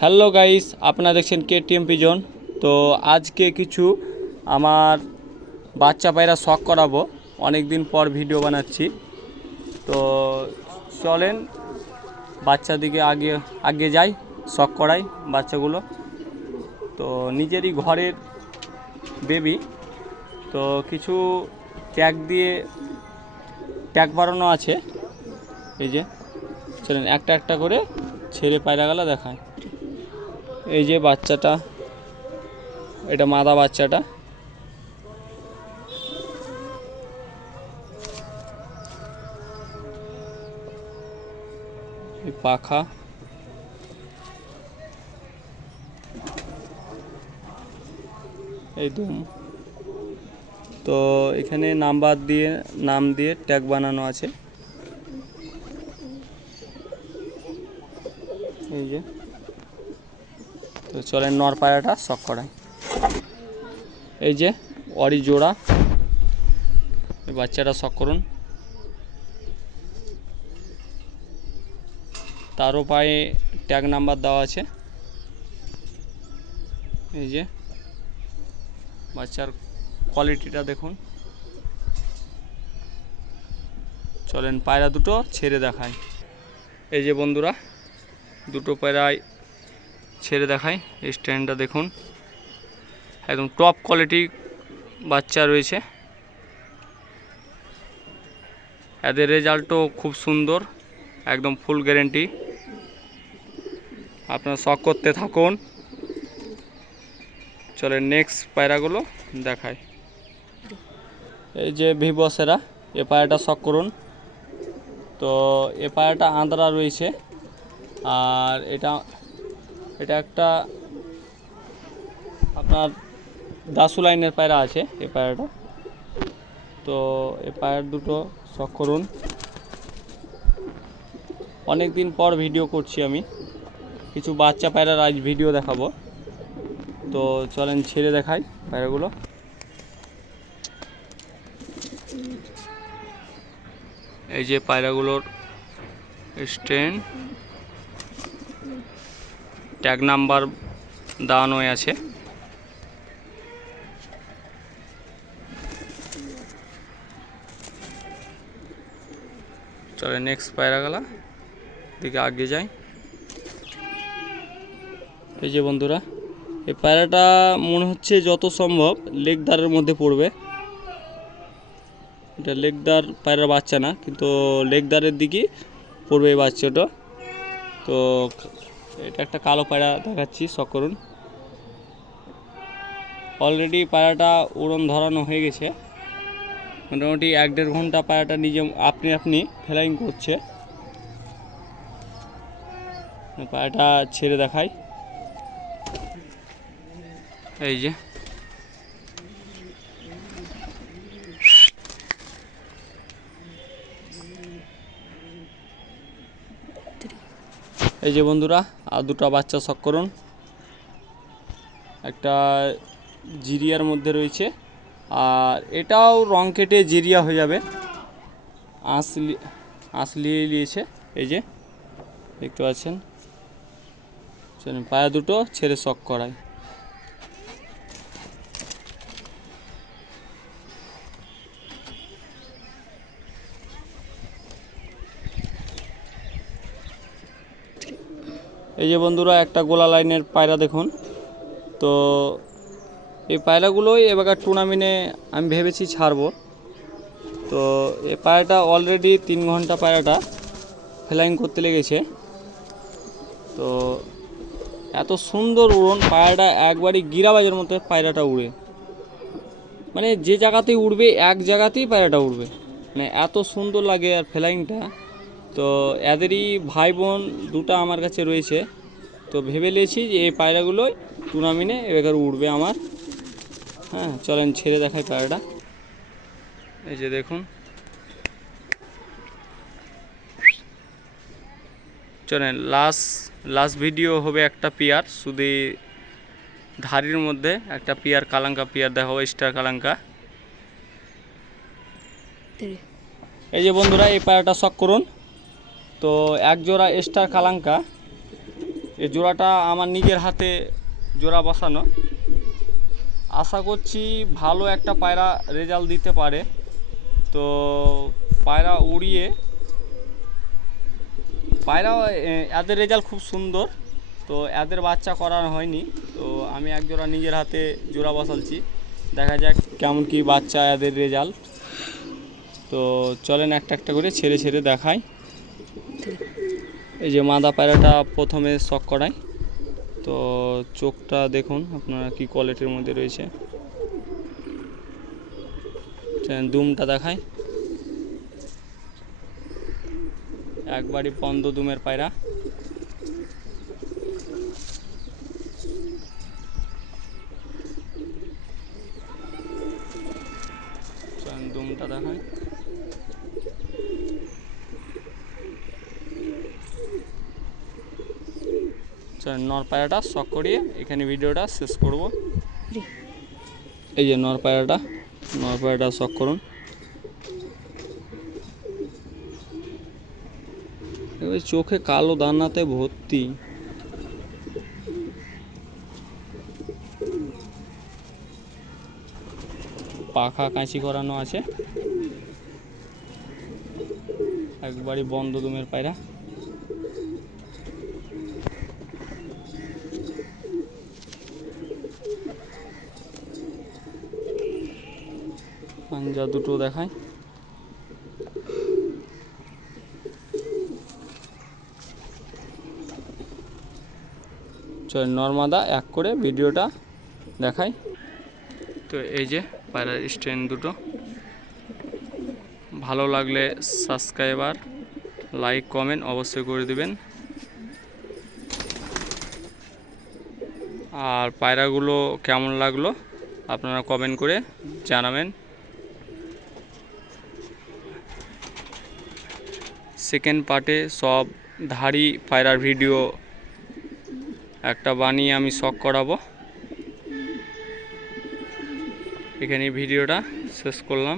Hello guys, আপনারা দেখছেন কে TM pigeon তো আজকে কিছু আমার বাচ্চা পায়রা শখ করাবো। অনেক দিন পর ভিডিও বানাচ্ছি। তো চলেন বাচ্চা দিকে আগে আগে যাই, শখ করাই বাচ্চাগুলো। তো নিজেরই ঘরের বেবি তো কিছু ট্যাগ দিয়ে ট্যাগ বাড়ানো আছে। এই যে, চলেন, একটা একটা করে ছেড়ে পায়রাগুলো দেখায় এই যে বাচ্চাটা, এটা মাদা বাচ্চাটা। পাখা। এই দুম। তো এখানে নাম্বার দিয়ে, নাম দিয়ে ট্যাগ বানানো আছে। এই যে। তো চলেন নরপায়াটা শখ করাই। এই যে অরি জোড়া। বাচ্চাটা শখ করুন। তারও পায়ে ট্যাগ নাম্বার দেওয়া আছে। এই যে বাচ্চার কোয়ালিটিটা দেখুন। চলেন পায়রা দুটো ছেড়ে দেখায় এই যে বন্ধুরা, দুটো পায়রায় ছেড়ে দেখায় স্ট্যান্ডটা দেখুন। একদম টপ কোয়ালিটি বাচ্চা রয়েছে। এদের রেজাল্টও খুব সুন্দর, একদম ফুল গ্যারেন্টি আপনারা শখ করতে থাকুন। চলে নেক্সট পায়রাগুলো দেখায় এই যে ভিভসেরা, এ পায়রাটা শখ করুন। তো এ পায়রাটা আন্দ্রা রয়েছে, আর এটা এটা একটা আপনার দাসু লাইনের পায়রা আছে এই পায়রাটা। তো এই পায়রা দুটো শখ করুন। অনেক দিন পর ভিডিও করছি আমি। কিছু বাচ্চা পায়রার আজ ভিডিও দেখাবো। তো চলেন ছেড়ে দেখাই পায়রাগুলো। এই যে পায়রাগুলোর স্ট্যান্ড ট্যাগ নাম্বার দেওয়ানোই আছে। চলে নেক্সট পায়রা গেলা, দিকে আগে যাই। এই যে বন্ধুরা, এই পায়রাটা মনে হচ্ছে যত সম্ভব লেগদারের মধ্যে পড়বে। এটা লেগদার পায়রার বাচ্চা না, কিন্তু লেগদারের দিকেই পড়বে এই বাচ্চাটা। তো এটা একটা কালো পায়রা দেখাচ্ছি, শখ করুন। অলরেডি পায়রাটা উড়ন ধরানো হয়ে গেছে। মোটামুটি এক দেড় ঘণ্টা পায়রাটা নিজে আপনি আপনি ফ্লাইং করছে। পায়রাটা ছেড়ে দেখায় এই যে। এই যে বন্ধুরা, আর দুটো বাচ্চা শখ করুন। একটা জিরিয়ার মধ্যে রয়েছে, আর এটাও রং কেটে জিরিয়া হয়ে যাবে। আসলি আসলিয়ে নিয়েছে, এই যে, দেখতে পাচ্ছেন? পায়া দুটো ছেড়ে শখ করায় এই যে বন্ধুরা, একটা গোলা লাইনের পায়রা দেখুন। তো এই পায়রাগুলোই এবার টুর্নামেন্টে আমি ভেবেছি ছাড়বো। তো এই পায়রাটা অলরেডি তিন ঘণ্টা পায়রাটা ফ্লাইং করতে লেগেছে। তো এত সুন্দর উড়ন পায়রাটা, একবারই গিরাবাজের মতো পায়রাটা উড়ে। মানে যে জায়গাতেই উড়বে, এক জায়গাতেই পায়রাটা উড়বে। মানে এত সুন্দর লাগে আর ফ্লাইংটা তো এদেরই ভাই বোন দুটো আমার কাছে রয়েছে। তো ভেবে নিয়েছি যে এই পায়রাগুলোই টুর্নামেন্টে এবার উঠবে আমার। হ্যাঁ চলেন ছেড়ে দেখাই পায়রাটা। এই যে দেখুন। চলেন লাস্ট লাস্ট ভিডিও হবে একটা পিয়ার। শুধু ধারির মধ্যে একটা পিয়ার কালাঙ্কা পিয়ার দেখাবো স্টার কালাঙ্কা। এই যে বন্ধুরা এই পায়রাটা শখ করুন। তো এক জোড়া স্টার কালাঙ্কা। এই জোড়াটা আমার নিজের হাতে জোড়া বসানো। আশা করছি ভালো একটা পায়রা রেজাল্ট দিতে পারে। তো পায়রা উড়িয়ে, পায়রা এদের রেজাল্ট খুব সুন্দর। তো এদের বাচ্চা করানো হয়নি। তো আমি এক জোড়া নিজের হাতে জোড়া বসালছি দেখা যাক কেমন কি বাচ্চা এদের রেজাল্ট। তো চলেন একটা একটা করে ছেড়ে ছেড়ে দেখাই। এই যে মাদা পায়রাটা প্রথমে শখ করায়। তো চোখটা দেখুন আপনারা কি কোয়ালিটির মধ্যে রয়েছে। দুমটা দেখায়। একবারই পন্দ দুমের পায়রা চলেন দুমটা দেখাই চলেন নর পায়রাটা শখ করিয়ে এখানে ভিডিওটা শেষ করব। এই যে নর পায়রাটা নর পায়রাটা শখ করুন। এবার চোখে কালো দানাতে ভর্তি। পাখা কাঁচি করানো আছে। একবারই বন্ধ দুমের পায়রা। পাঞ্জা দুটো দেখায়। চল নর্মাদা এক করে ভিডিওটা দেখাই। তো এই যে পায়রার স্ট্যান্ড দুটো। ভালো লাগলে সাবস্ক্রাইবার, লাইক, কমেন্ট অবশ্যই করে দিবেন। আর পায়রাগুলো কেমন লাগল আপনারা কমেন্ট করে জানাবেন। সেকেন্ড পার্টে সব ধারি পায়রার ভিডিও একটা বানিয়ে আমি শখ করাবো। এখানে ভিডিওটা শেষ করলাম।